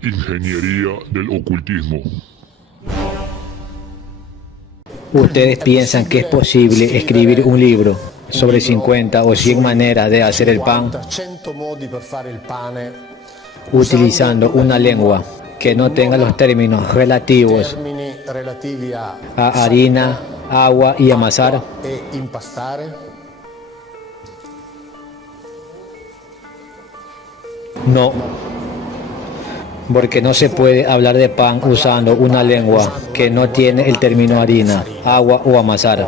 Ingeniería del ocultismo. ¿Ustedes piensan que es posible escribir un libro sobre 50 o 100 maneras de hacer el pan utilizando una lengua que no tenga los términos relativos a harina, agua y amasar? No, porque no se puede hablar de pan usando una lengua que no tiene el término harina, agua o amasar.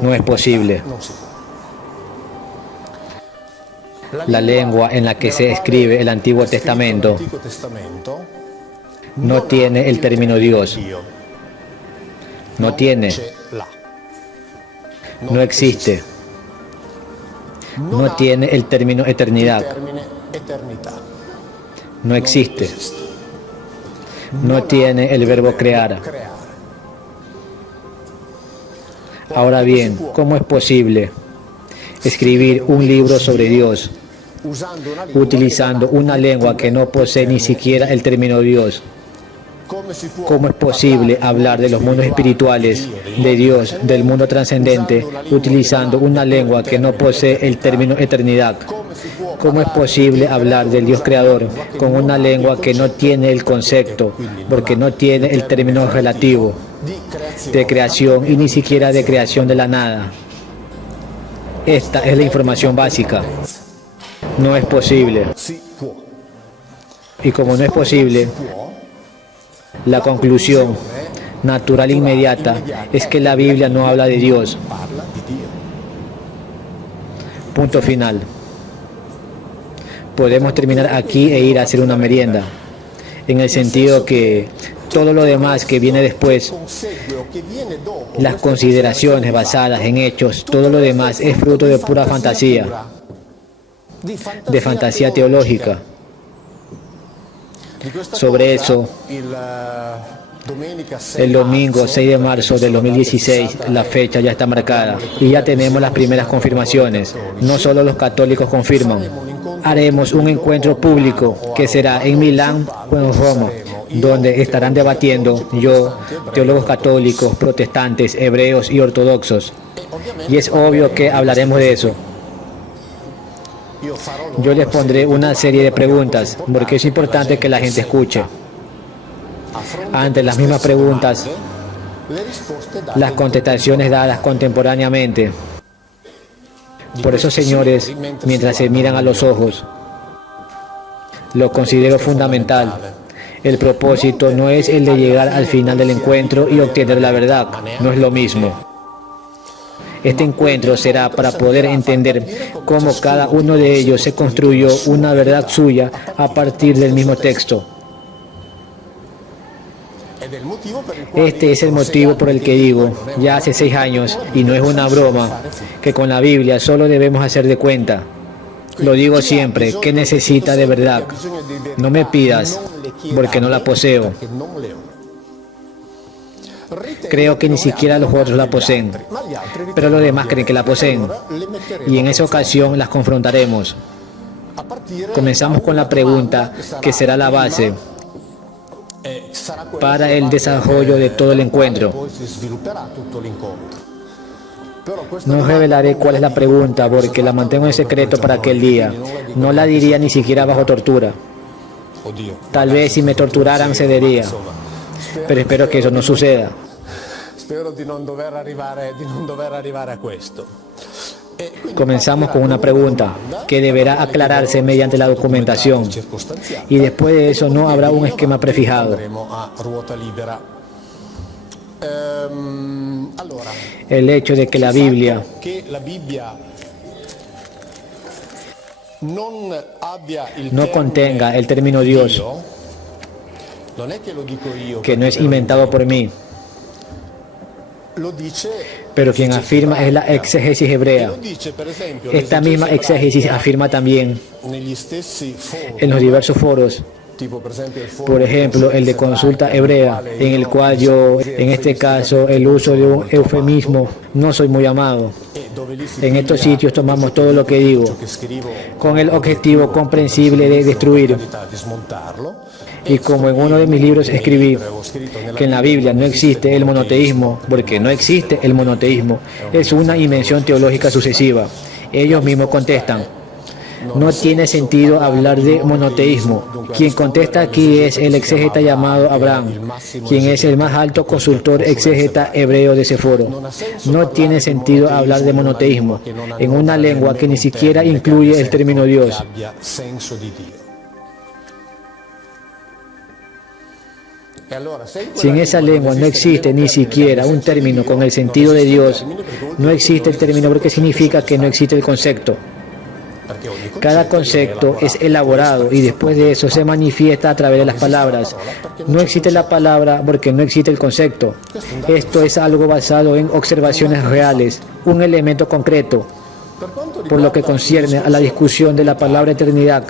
No es posible. La lengua en la que se escribe el Antiguo Testamento no tiene el término Dios. No tiene. No existe. No tiene el término eternidad. No existe. No tiene el verbo crear. Ahora bien, ¿cómo es posible escribir un libro sobre Dios utilizando una lengua que no posee ni siquiera el término Dios? ¿Cómo es posible hablar de los mundos espirituales, de Dios, del mundo trascendente, utilizando una lengua que no posee el término eternidad? ¿Cómo es posible hablar del Dios creador con una lengua que no tiene el concepto, porque no tiene el término relativo de creación y ni siquiera de creación de la nada? Esta es la información básica. No es posible. Y como no es posible, la conclusión natural e inmediata es que la Biblia no habla de Dios. Punto final. Podemos terminar aquí e ir a hacer una merienda, en el sentido que todo lo demás que viene después, las consideraciones basadas en hechos, todo lo demás es fruto de pura fantasía, de fantasía teológica. Sobre eso, el domingo 6 de marzo del 2016, la fecha ya está marcada y ya tenemos las primeras confirmaciones. No solo los católicos confirman. Haremos un encuentro público que será en Milán o en Roma, donde estarán debatiendo yo, teólogos católicos, protestantes, hebreos y ortodoxos. Y es obvio que hablaremos de eso. Yo les pondré una serie de preguntas, porque es importante que la gente escuche. Ante las mismas preguntas, las contestaciones dadas contemporáneamente. Por eso, señores, mientras se miran a los ojos, lo considero fundamental. El propósito no es el de llegar al final del encuentro y obtener la verdad, no es lo mismo. Este encuentro será para poder entender cómo cada uno de ellos se construyó una verdad suya a partir del mismo texto. Este es el motivo por el que digo, ya hace 6 años, y no es una broma, que con la Biblia solo debemos hacer de cuenta. Lo digo siempre, ¿qué necesita de verdad? No me pidas, porque no la poseo. Creo que ni siquiera los otros la poseen, pero los demás creen que la poseen, y en esa ocasión las confrontaremos. Comenzamos con la pregunta que será la base para el desarrollo de todo el encuentro. No revelaré cuál es la pregunta porque la mantengo en secreto para aquel día. No la diría ni siquiera bajo tortura. Tal vez si me torturaran cedería, pero espero que eso no suceda. Comenzamos con una pregunta que deberá aclararse mediante la documentación y después de eso no habrá un esquema prefijado. El hecho de que la Biblia no contenga el término Dios, que no es inventado por mí, pero quien afirma es la exégesis hebrea. Esta misma exégesis afirma también en los diversos foros, por ejemplo el de consulta hebrea, en el cual yo, en este caso, el uso de un eufemismo, no soy muy amado. En estos sitios tomamos todo lo que digo con el objetivo comprensible de destruir. Y como en uno de mis libros escribí que en la Biblia no existe el monoteísmo, porque no existe el monoteísmo, es una invención teológica sucesiva. Ellos mismos contestan: no tiene sentido hablar de monoteísmo. Quien contesta aquí es el exégeta llamado Abraham, quien es el más alto consultor exégeta hebreo de ese foro. No tiene sentido hablar de monoteísmo en una lengua que ni siquiera incluye el término Dios. Si en esa lengua no existe ni siquiera un término con el sentido de Dios, no existe el término porque significa que no existe el concepto. Cada concepto es elaborado y después de eso se manifiesta a través de las palabras. No existe la palabra porque no existe el concepto. Esto es algo basado en observaciones reales, un elemento concreto. Por lo que concierne a la discusión de la palabra eternidad,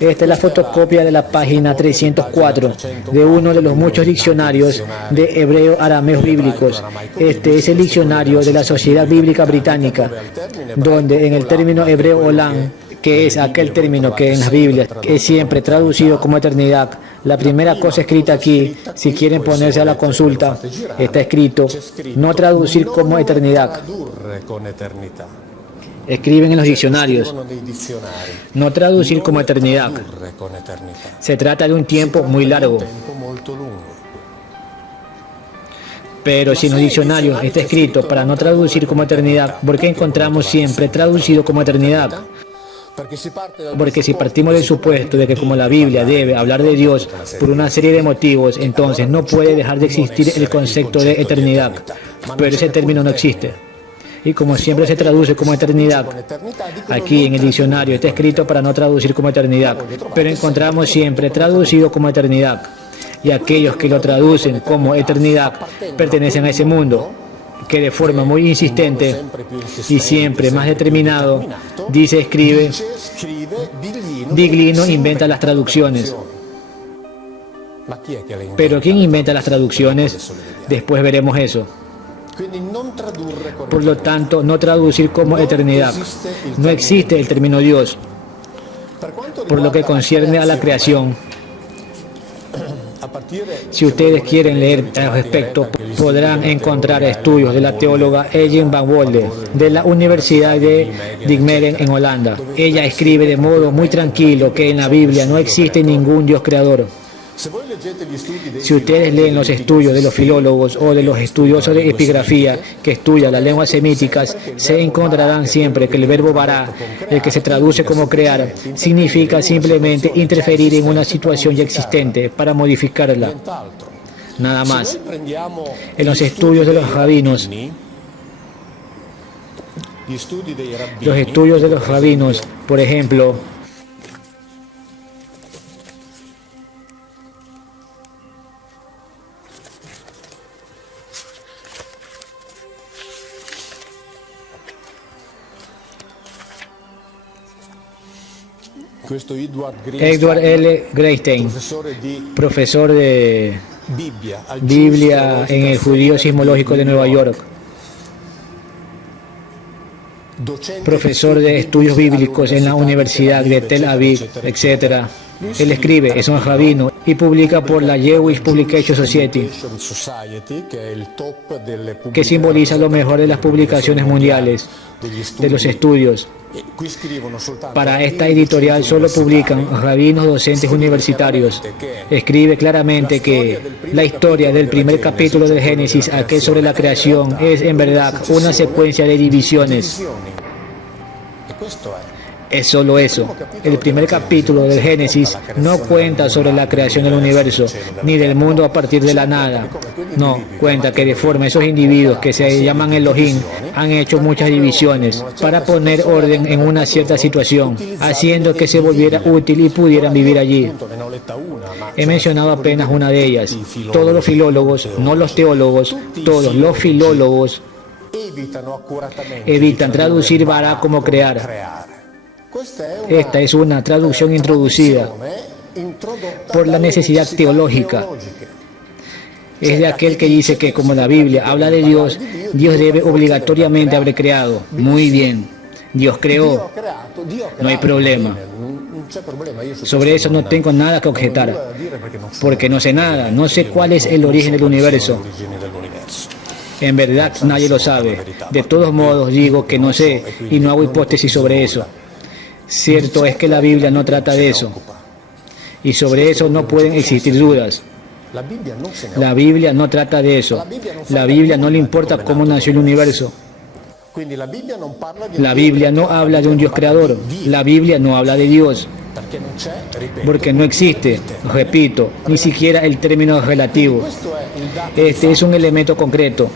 esta es la fotocopia de la página 304 de uno de los muchos diccionarios de hebreo arameos bíblicos. Este es el diccionario de la Sociedad Bíblica Británica, donde en el término hebreo olam, que es aquel término que en las Biblias es siempre traducido como eternidad, la primera cosa escrita aquí, si quieren ponerse a la consulta, está escrito: no traducir como eternidad. Escriben en los diccionarios: no traducir como eternidad. Se trata de un tiempo muy largo. Pero si en los diccionarios está escrito para no traducir como eternidad, ¿por qué encontramos siempre traducido como eternidad? Porque si partimos del supuesto de que como la Biblia debe hablar de Dios por una serie de motivos, entonces no puede dejar de existir el concepto de eternidad. Pero ese término no existe. Y como siempre se traduce como eternidad, aquí en el diccionario está escrito para no traducir como eternidad, pero encontramos siempre traducido como eternidad. Y aquellos que lo traducen como eternidad pertenecen a ese mundo, que de forma muy insistente y siempre más determinado, escribe, Diglino inventa las traducciones. Pero ¿quién inventa las traducciones? Después veremos eso. Por lo tanto, no traducir como eternidad. No existe el término Dios. Por lo que concierne a la creación, si ustedes quieren leer al respecto, podrán encontrar estudios de la teóloga Ellen van Wolde de la Universidad de Nijmegen en Holanda. Ella escribe de modo muy tranquilo que en la Biblia no existe ningún Dios creador. Si ustedes leen los estudios de los filólogos o de los estudiosos de epigrafía que estudian las lenguas semíticas, se encontrarán siempre que el verbo bara, el que se traduce como crear, significa simplemente interferir en una situación ya existente para modificarla. Nada más. En los estudios de los rabinos, por ejemplo, Edward L. Greenstein, profesor de Biblia en el Judío Sismológico de Nueva York, profesor de estudios bíblicos en la Universidad de Tel Aviv, etc. Él escribe, es un rabino y publica por la Jewish Publication Society, que simboliza lo mejor de las publicaciones mundiales de los estudios. Para esta editorial solo publican rabinos docentes universitarios. Escribe claramente que la historia del primer capítulo del Génesis, aquel sobre la creación, es en verdad una secuencia de divisiones. Es solo eso. El primer capítulo del Génesis no cuenta sobre la creación del universo, ni del mundo a partir de la nada. No, cuenta que de forma esos individuos que se llaman Elohim han hecho muchas divisiones para poner orden en una cierta situación, haciendo que se volviera útil y pudieran vivir allí. He mencionado apenas una de ellas. Todos los filólogos, no los teólogos, todos los filólogos evitan traducir bara como crear. Esta es una traducción introducida por la necesidad teológica. Es de aquel que dice que como la Biblia habla de Dios, Dios debe obligatoriamente haber creado. Muy bien, Dios creó, no hay problema. Sobre eso no tengo nada que objetar, porque no sé nada, no sé cuál es el origen del universo. En verdad nadie lo sabe. De todos modos digo que no sé y no hago hipótesis sobre eso. Cierto es que la Biblia no trata de eso. Y sobre eso no pueden existir dudas. La Biblia no trata de eso. La Biblia no le importa cómo nació el universo. La Biblia no habla de un Dios creador. La Biblia no habla de Dios. Porque no existe, repito, ni siquiera el término relativo. Este es un elemento concreto.